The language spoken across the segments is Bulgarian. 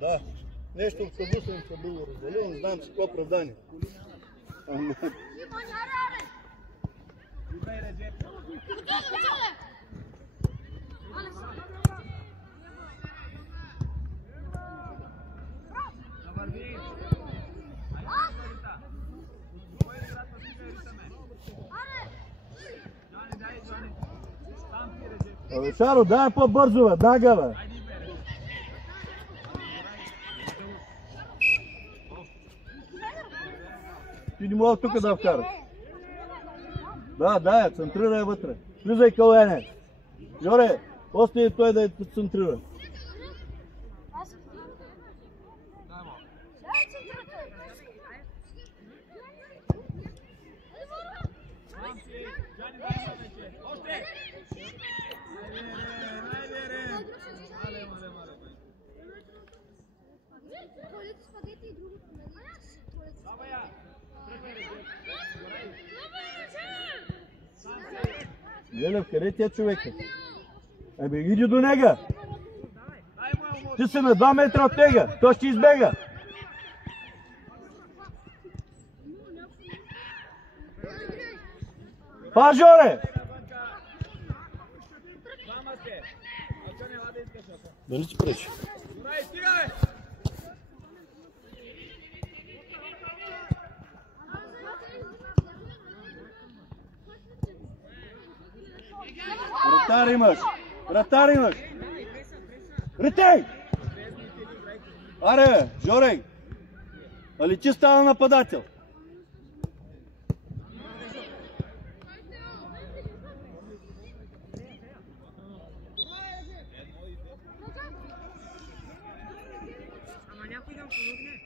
Да. Нещо автобуса им се било развалило, не знам с какво оправдание. Абе, Шаро, дай по-бързо, бе, дага, бе. Ти не мога тук да вкараш. Да, центрирай вътре. Влизай Калуяне. Жоре, остави той да я центрира. Лелев, къде ти е човека? Абе, иди до нега! Ти си на 2 метра от нега, той ще избега! Па, Жоре! Дали ти пречи? Вратар имаш! Ретей! Аре, Жорей! Али ти стана нападател? Ама някой да помогне.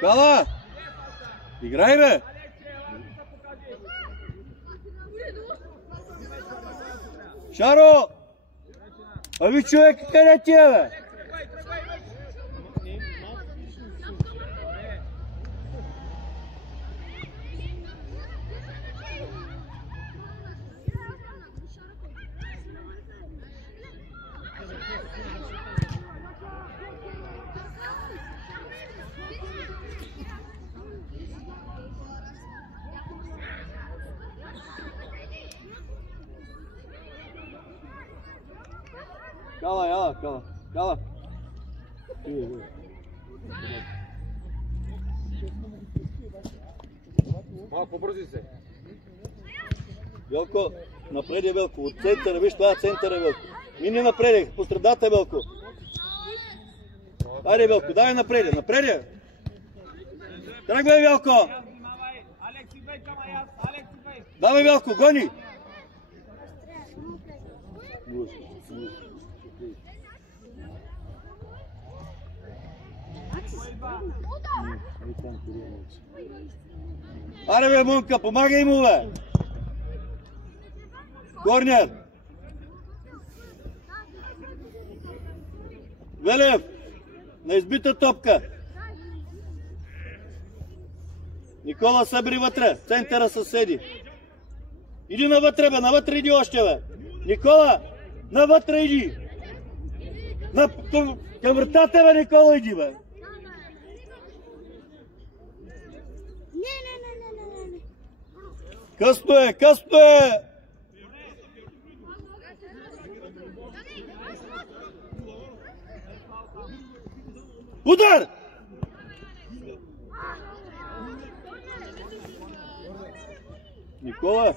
Кала! Играй, бе! Шаро! Ави човек, къде ти е, бе? Кала. Малко побързи се. Велко, напред е Велко. От центъра, виж това е центъра, Велко. Мини напред, по средата, Велко. Айде, Велко, дай напред, напред. Тръгвай, Велко. Давай, Велко, гони. Аре, бе, Мунка, помагай му, бе! Корнер! Велев! На избита топка! Никола, събери вътре! Центъра съседи! Иди навътре, бе! Навътре иди още, бе! Никола! Навътре иди! Към вратата, бе, Никола, иди, бе! Късно е! Удар! Никола!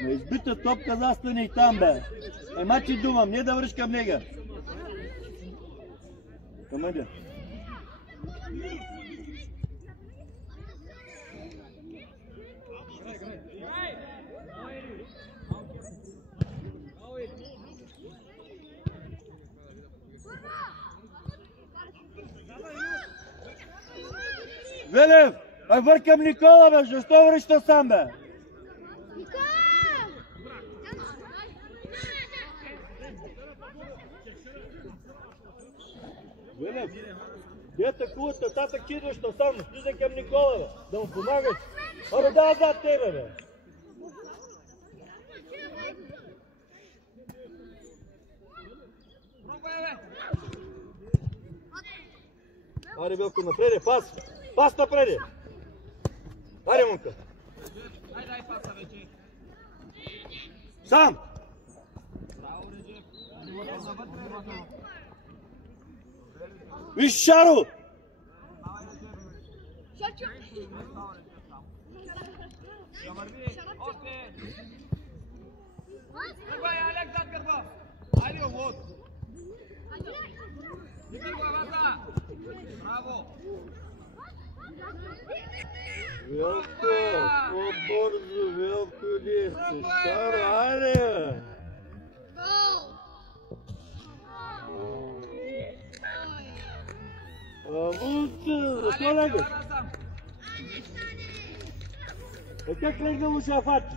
На избита топка застане и там, бе! Ема ти думам, не да връщ към нега! Командир! Велев, ай въркам Никола, бе, защо връща сам, бе? Велев, где атакуват, татък идваш насам, слизай към Никола, бе, да му помагаш. Абе, да, зад тебе, бе. Аре, Белко, напреде, пас! Пас напреде! Аре, момка! Дай паса вече. Сам! Виж, Шаро! Тръгвай, Алек, зад гърба! Алио, вот! Дигай главата! Браво! Велко, по-бързо, Велко, не сте, Шаро, аре! Амуца, защо легаш? Как легна му шафатчето?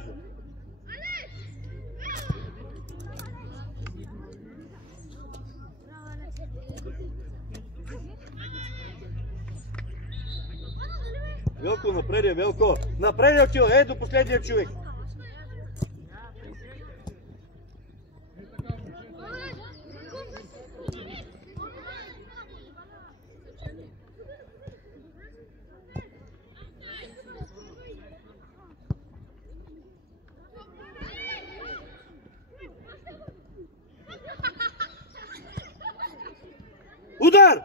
Велко, напреде, Велко! Напреде отива, ей до последния човек! Удар!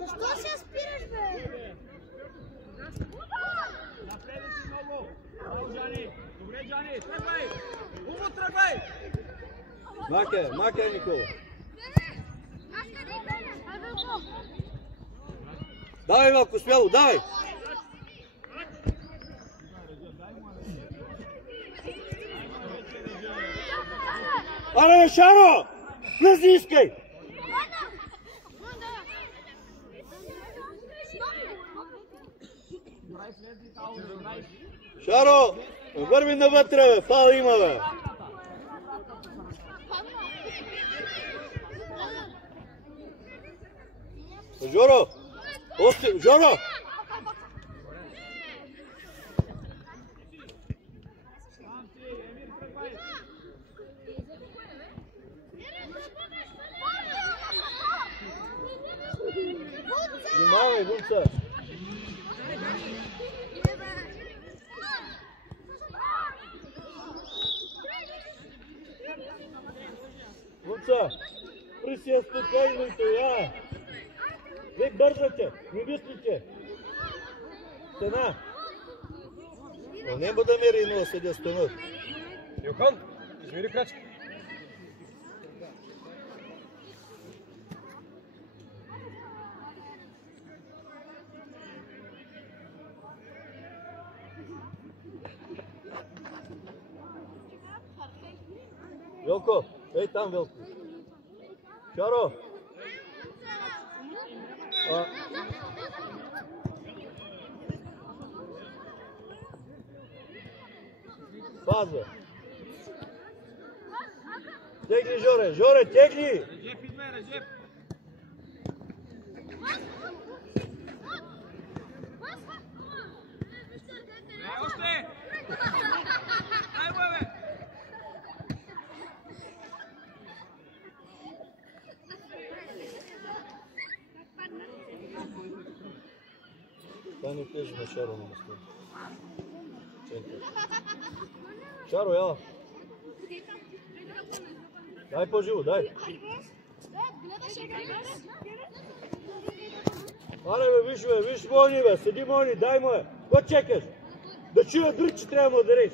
Защо се спираш, бе? Напреде си много! Браво, Джани! Добре, Джани! Тръгвай! Умо, тръгвай! Макай, Никола! Давай, Велко, смело, давай! Аре, Шаро! Влези, искай! Шаро! Върви навътре, бе! Фал има, бе! Жоро! Жоро! Внимавай, Гунца! Гунца! Присия спокойно и това! Не бързате, не мислите! Стена! Нема да мери, но седя стена. Йохан, измери крачка. Велко, ей там, Велко. Шаро! База! Тегни, Жоре! Жоре, тегни! Режеп идва, Режеп! Още! Дай го, бе! Дай не тежи на Шаро на место. Шаро, яла! Дай по-живо, дай! Аре, бе, виж мони, бе, седи мони, дай му е! Какво чекаш? Да чуя друг, че трябва да му удариш!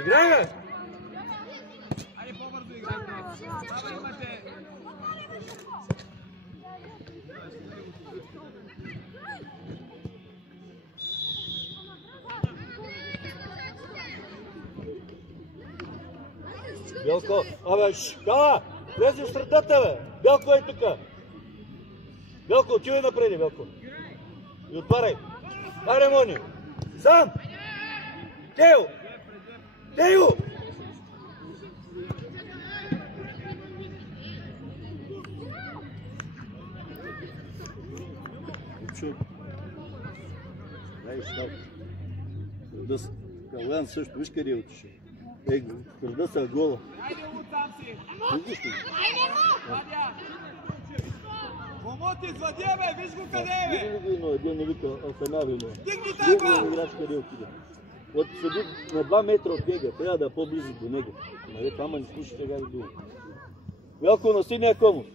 Играй, бе! Айде по-бързо играйте! Баба имате! Белко, абе, Кала, влези в средата, бе. Белко е тука. Белко, отивай напреди, Белко. И отваряй. Аре, Мони. Сам. Тео. Тео. Чу. Дай, став. Калуян също, виж къде отише. Твърда са гола. Айде, Умут, там си! Виждаш ли? Владя! Умут, извадя, бе! Виж го къде е, бе! Види ли го един не вика Алфанавино? Дигни тай, Друго брат! играч къде отиде. От седи на 2 метра от него, трябва да е по-близо до него. Нали, това не слуша сега да дума. Велко на синия комус.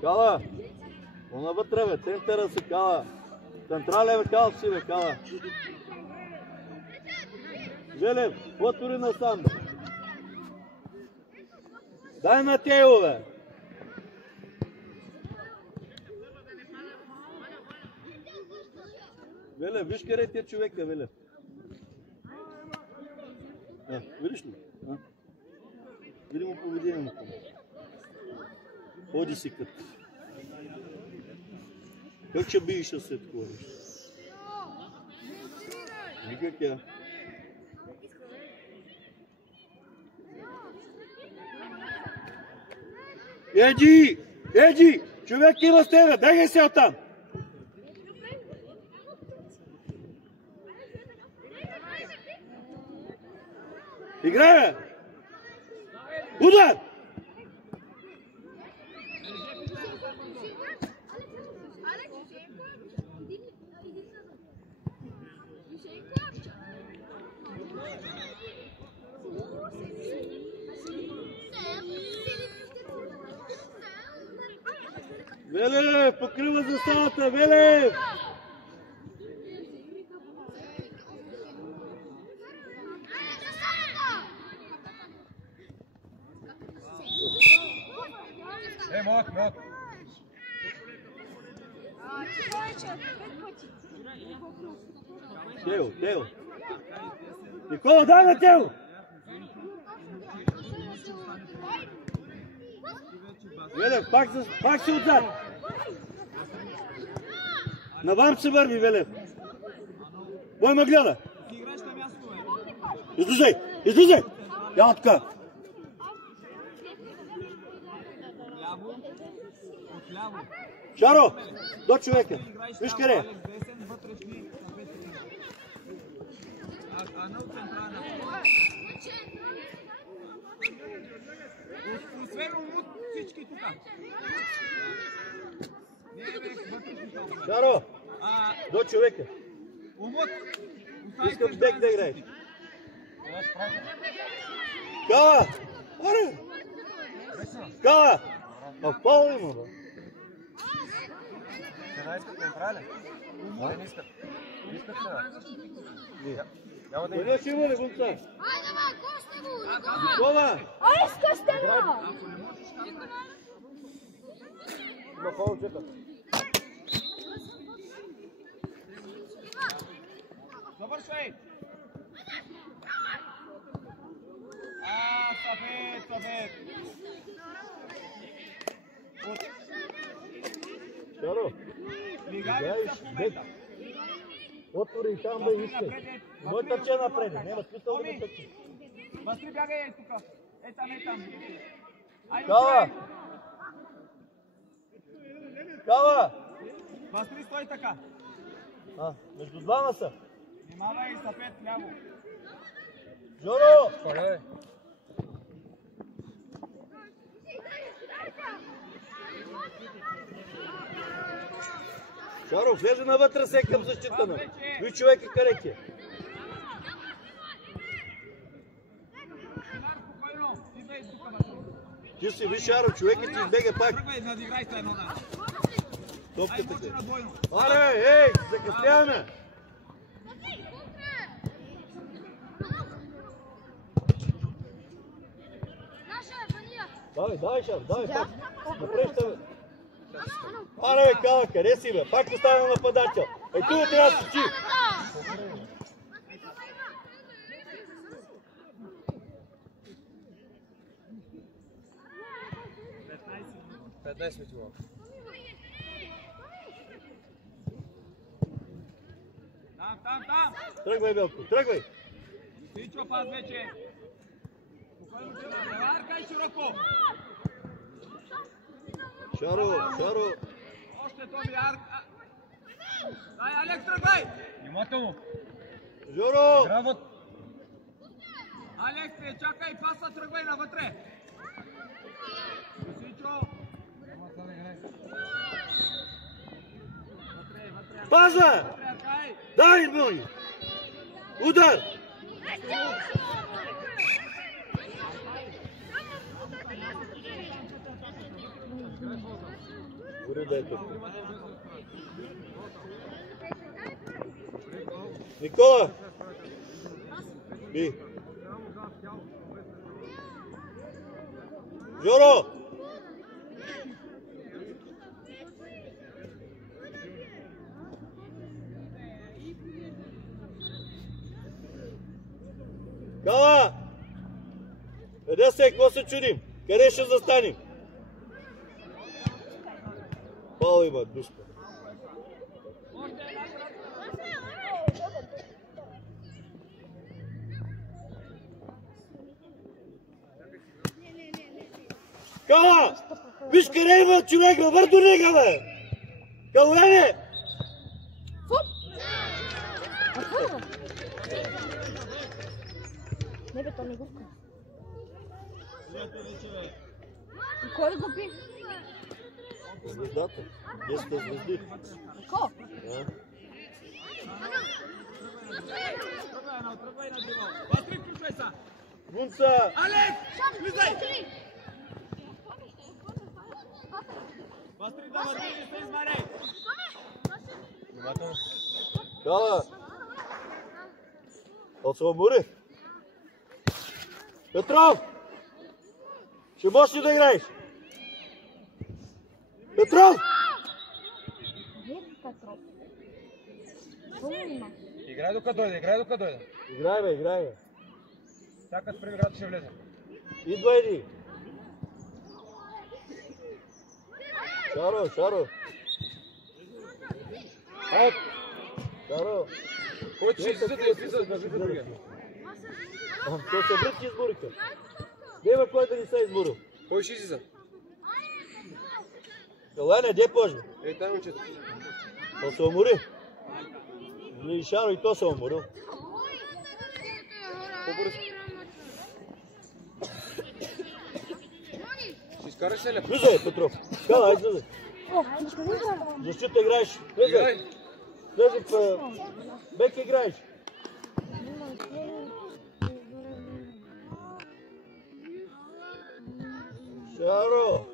Кала! Она вътре, бе, центъра си, Кала. Централен, бе, Кала си, бе, Кала. Желев, отвори насам, бе. Дай на Тео, бе. Велев, виж къде ти е човека, Велев. Видиш ли? Види му поведението. Ходи си като. Как ще биеш да се такова? Никак я. Еди! Еди! Човек има с тебе! Бегай се оттам! Играй, бе! Удар! Велев, покрива заставата, Велев! Мот. Тео. Никола, дай на Тео! Велев, пак си отзад. Навам се върви, Велев. Бой ме гледа. Излизай! Я така. Шаро, до човека. Виж къде е. Шаро, до човека. Искам бек да играеш. Кала! Аре! Кала! А в пало има, бе. Не искат да играли? Не искат. Искат сега. Къде ще има ли бунца? Айде, бе, косте го! Никола! Ай, скъстена! Има фаулчета. Завършвай! Сафет! Шаро! Лигай в момента! Отвори там, бе, искай. Мой тъче напред, няма смисъл да ме тъче. Васили, бягай тук. Там. Кала! Кала! Васили, стой така. Между двама са. Внимавай, Сафет, ляво. Жоро! Поле. Шаро, влезе навътре се към защита на. Виж човека къде ти е. Ти си, виж, Шаро, човекът ти избега пак. Тръгвай, надиграй се едно да. Топката ти. Аре, закъсняваме! Давай, Шаро, давай пак. Напред ще бе. Аре, Кала, къде си, бе? Пак остана нападател. Тук трябва да си. Дай свети малко. Там! Тръгвай, Белко, тръгвай! Сичо, пас вече! Спокойно, Леварка и широко! Шаро! Още Томи Арка! Дай, Алек, тръгвай! Внимателно! Жоро! Гравът! Алек, не чакай, паса, тръгвай навътре! Сичо! Паза! Дай, мой! Удар! Никола! Би! Жоро! Кала! Къде се, какво се чудим? Къде ще застанем? Пала има дуспа. Кала! Виж къде има човек, бе! Върто нега, бе! Калуяне! Не бе, то не го вкъсва. И кой го пи? Звездата. 10 звезди. Ко? Да. Тръгвай на диво! Пастри, включвай са! Мунца! Алек! Влизай! Пастри, да върви, не се измарей! Внимателно. Кала! Отсвободи! Петров! Ще можеш ли да играеш? Петров! Не, Петров. Сумма. Играй докато дойде, играй докато дойде. Играй, бе, играй, бе. Чакат при играта ще влезе. Идва, иди. Шаро. Аут! Шаро. Който ще излиза да излиза, да влиза другия. То са брътки избориха. Дева кой да ни се изборил. Кой ще излиза? Калане, де пожи? Ей, там момчето. То се умори. И Шаро и то се уморил. По-бързо. Ще изкараш се ли? Влизай, Петров. Кала, айде влизай. О, ще ви играем. Защита играеш. Влизай. Играй! Влизай в бек играеш. Шаро,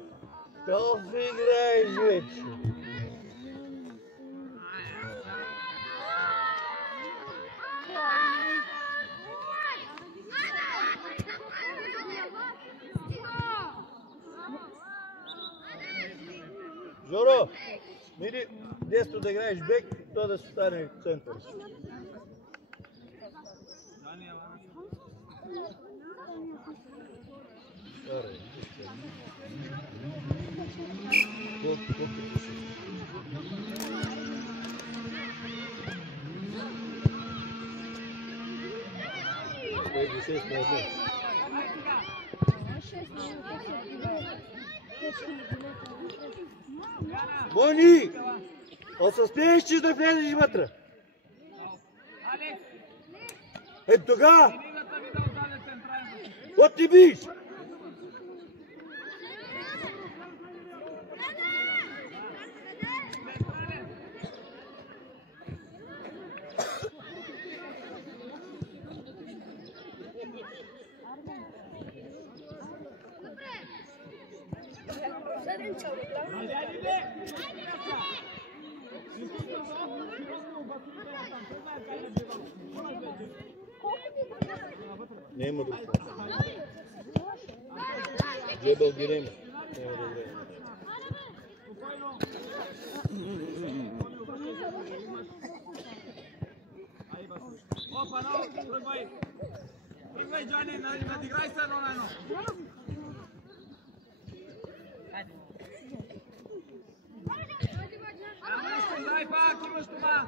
то си играеш вече. Жоро, мири десто да играеш бек, то да се стане център. Бони! Отсъспееш, че да влезеш вътре. Ето тога! От ти биш! Няма да Джебел ги няма. Няма да играе. Опа, но, тръгвай! Тръгвай, Джани, надиграй се едно на едно! имаш това!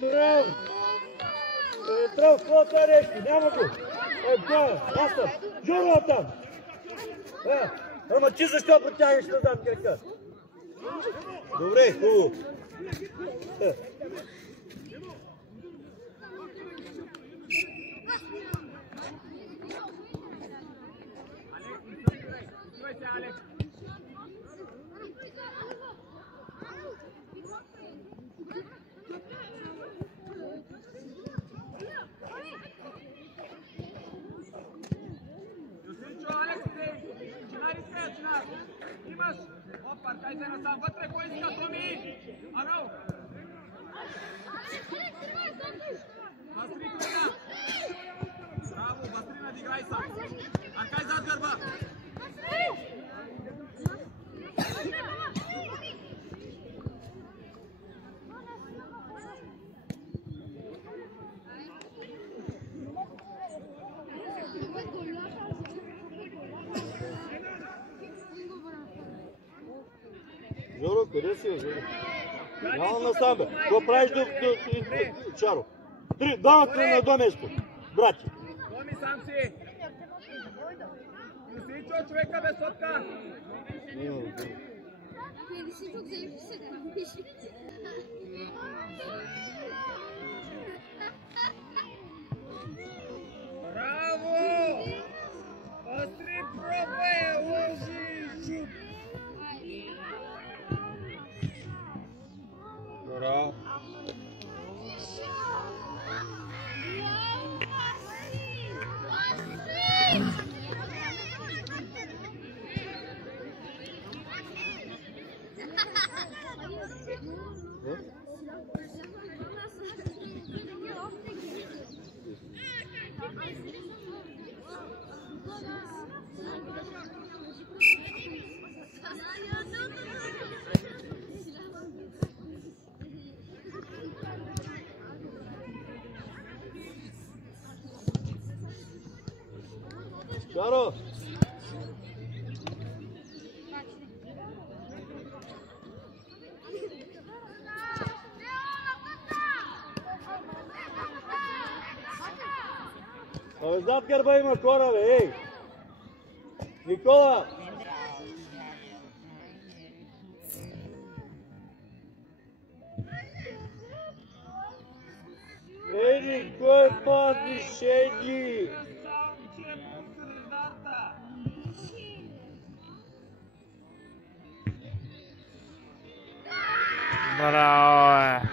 Петров! Петров, какво това нещо? Няма го! Аз съм! Журно там! Ама ти защо протягаш назад крака? Добре, хубаво. Имаш! Опа, дай се насам вътре, кой иска, Томи! Ано! Бастри тръгна! Браво, Бастри надиграй сам! Аркай зад гърба! Жоро, къде си, Жоро? Няма насам, бе. Какво правиш до Шаро? Двамата на едно место, брати. Томи, сам си! Юсичо, човека без сотка! Браво! Остри пробвай, ложи жуп! Браво! Шаро! Абе, зад гърба има хора, бе, ей! Никола! Еди, кой пази, шеги? Браво!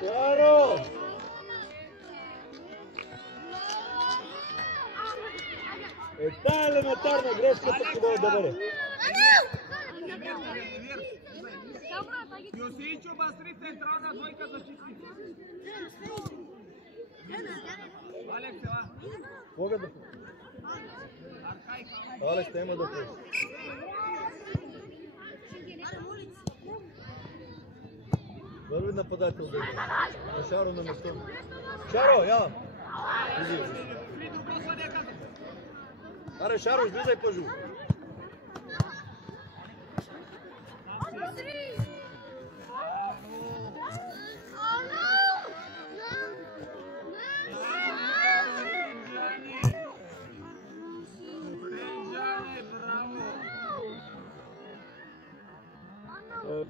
Шаро! Тая елементарна грешка пък може да бъде. Юсичо, Бастри, централна двойка защитник. Алекс, ела. Мога да... Алекс, няма да пуска. Върви нападател да е. На Шаро на место. Шаро, я! Аре, Шаро, излизай по-живо.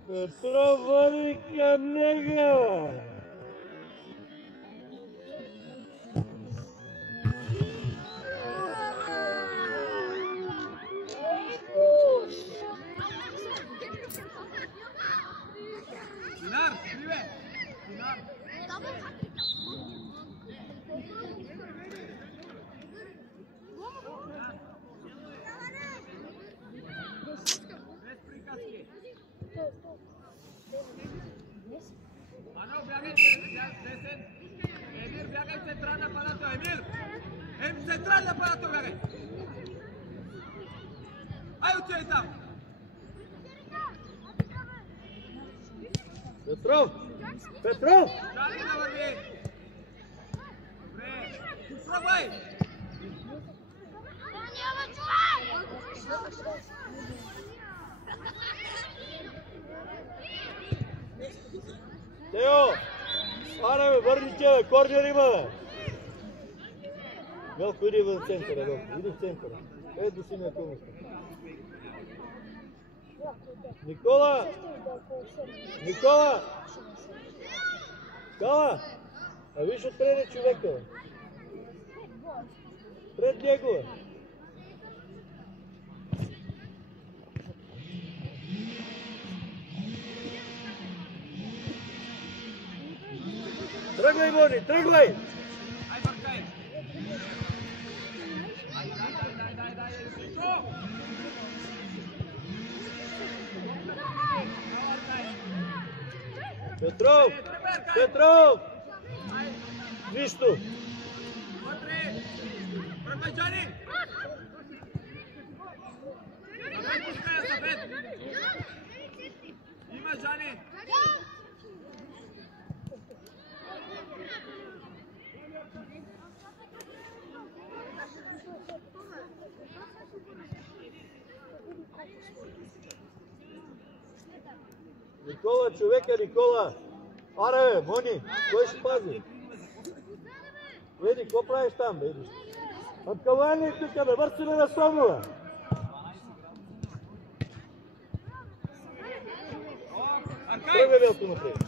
Петров върви към него. Синар, привет! Синар! Без приказки! Ано, бягай, десен! Емир, бягай в централен нападател! Емир! В централен нападател бягай! Ай, отивай там! Петров! Петров! Жали да върви! Добре! Пробвай! Тео! Ара бе, върни че бе, корнер има бе! Велко, иди в центъра, Велко, иди в центъра. Ей до синия тунус. Никола! Никола! Кала! А виж отпред е човека бе. Пред него бе. Тръгвай, Мони, тръгвай! Ай, бъркай! Дай, Юсичо! Петров! Петров! Нищо! Вътре! Тръгвай, Джани! Сафет пускай, Сафет! Има, Джани! Никола, човека, Никола! Аре, бе, Мони, кой ще пази? Еди, какво правиш там, бе? Откъвай ли тук, бе? Върси ме на сома, бе! Тръгвай, Велко, напред.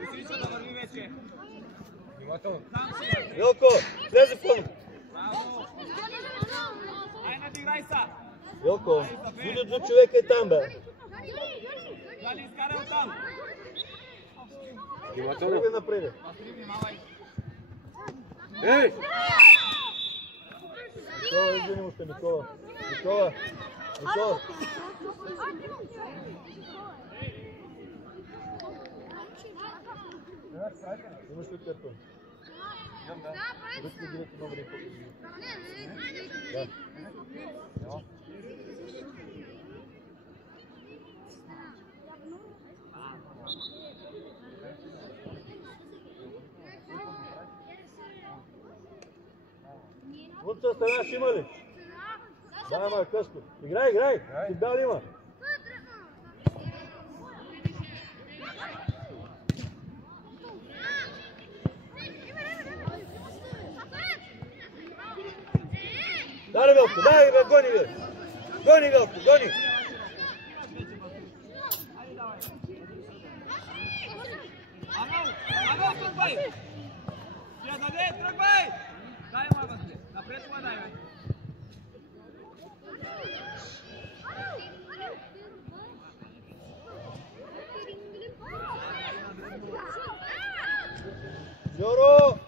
Юсичо да върви вече. Внимателно. Велко, слези пълно. Ай, надиграй са! Велко, види два човека и там, бе. Джани, изкарай оттам! Внимателно. Тръгвай напред. Пастри, внимавай! Ей! Никола, извини му се, Никола. Никола, Никола. Имаш ли картон? Имам, да. Ръчки директно номер и покажи. Да. Лъпца страна ще има ли? Да, ама късно. Играй, играй! Сигнал има. Дай, Велко, дай, бе, гони, бе! Гони, Велко, гони! Ано, тръгвай! Я даде, тръгвай! Дай му, бе! Напред му дай, бе! Жоро!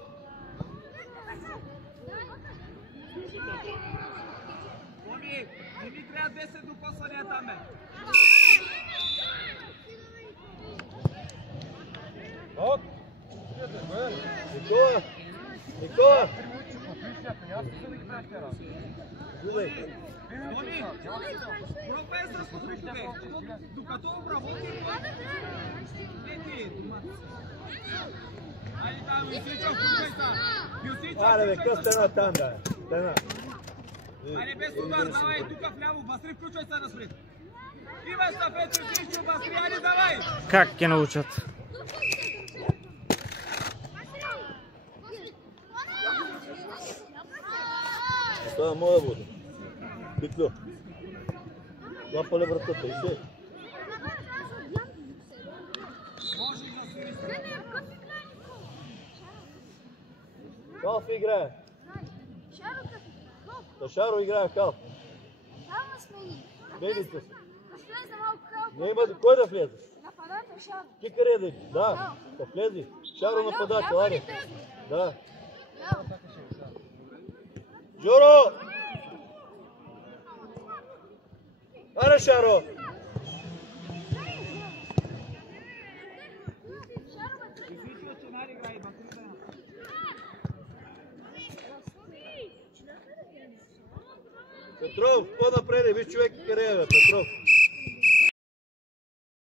Боми, не ми трябва 10 докосвания там, бе! Ок! Никола! Никола! Губай! Боми, пробвай с трупове! Докато обработи, не ти! Айде там, Юсичо, включай са! Юсичо, Аре, бе, включай къс са! стена там, да. Стена. Айде без удар, давай, тук вляво, Басри, включай се насред! Има стафет, Юсичо, Басри, айде давай! Как ги научат? Това е моя вода. Битлю. Лапале вратата и се. Калф играе. Шаро играе Калф. Мените се. Не има кой да влезе. Ти къде да идиш? Да, да влези. Шаро нападател, аре. Да. Жоро! Аре, Шаро! Петров, по-напред, виж човек къде е, Петров.